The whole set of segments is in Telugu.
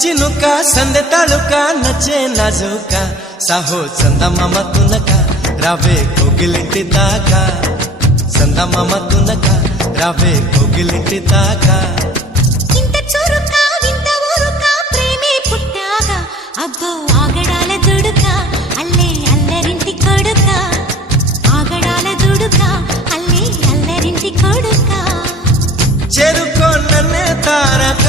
చినుక సందె తాలూక నచ్చే నాజుక సాహో చందమామ తునక రావే కోగిలింటి దాకా చందమామ తునక రావే కోగిలింటి దాకా ఇంత చురుక వింత ఊరుక ప్రేమే పుట్టాక అబ్బో ఆగడాల దుడుక అల్లే అల్లరింటి కొడుక ఆగడాల దుడుక అల్లే అల్లరింటి కొడుక చెరుకో నన్నే తారక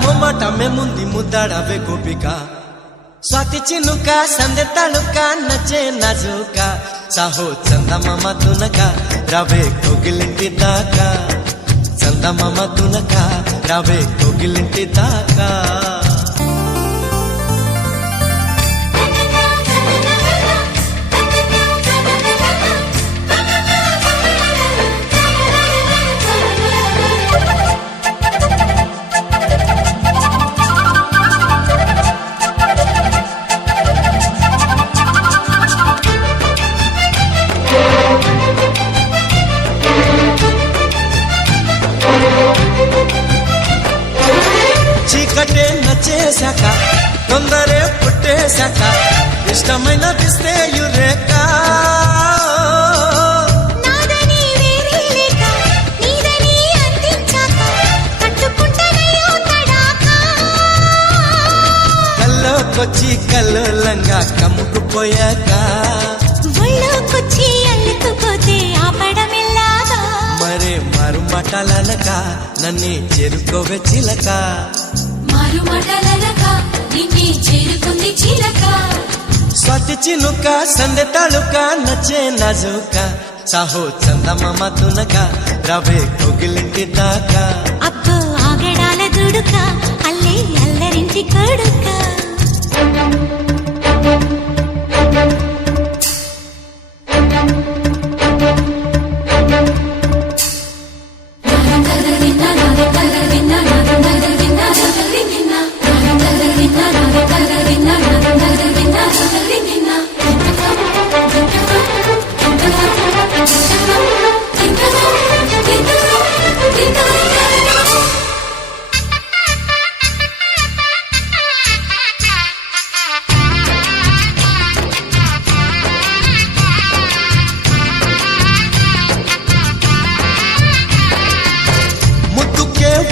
మొమ్మటమే ముందు ముద్దాడవే గోపిక స్వాతి చినుక సందె తాలూక నచ్చే నాజుక సాహో చందమామ తునక రావే కోగిలింటి దాకా చందమామ తునక రావే కోగిలింటి దాకా చీకటే నచ్చేశాక తొందరే పుట్టేశాక ఇష్టమైన దిస్తే యురేక కల్లోకొచ్చి కల్లోలంగా కమ్ముకుపోయాక ఒళ్ళోకొచ్చి అల్లుకుపోతే ఆపడమిల్లాగా మరే మారు మాటలనక నన్నే చేరుకోవే చిలక మారు మాటలనక నిన్నే చేరుకుంది చిలక స్వాతి చినుక సందె తాలూక నచ్చే నాజుక సాహో చందమామ తునక రావే కోగిలింటి దాకా అబ్బో ఆగడాల దుడుక అల్లే అల్లరింటి కొడుక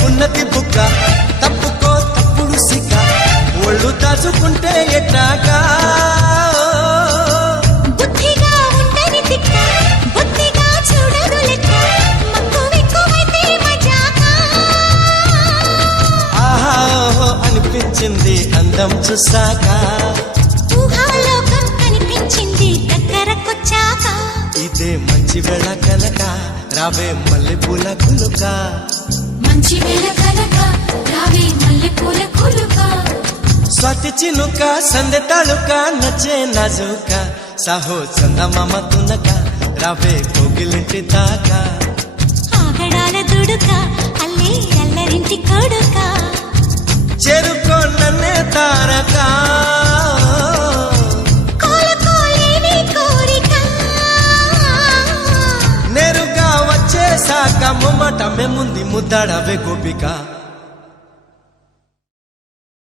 ఉన్నతి బుక్క తప్పుకో తప్పుడు సిక్క ఒళ్ళు దాచుకుంటే ఎట్టాగా బుద్ధిగా ఉండని తిక్క బుద్ధిగా చూడదు లెక్క మక్కువెక్కువైతే మజాక ఆహా అనిపించింది అందం చూసాక ఊహాలోకం కనిపించింది దగ్గరకొచ్చాక ఇదే మంచి వేళ కనుక రావే మల్లెపూల కులుక మంచి వేళ కనుక రావే మల్లెపూల కులుక స్వాతి చినుక సందె తాలూక నచ్చే నాజుక సాహో చందమామ తునక రావే కోగిలింటి దాకా ఆగడాల దుడుక అల్లే అల్లరింటి కొడుక చెరుకో నన్నే తారక నేరుగా వచ్చేశాక మొమ్మటమే ముందు ముద్దాడవే గోపిక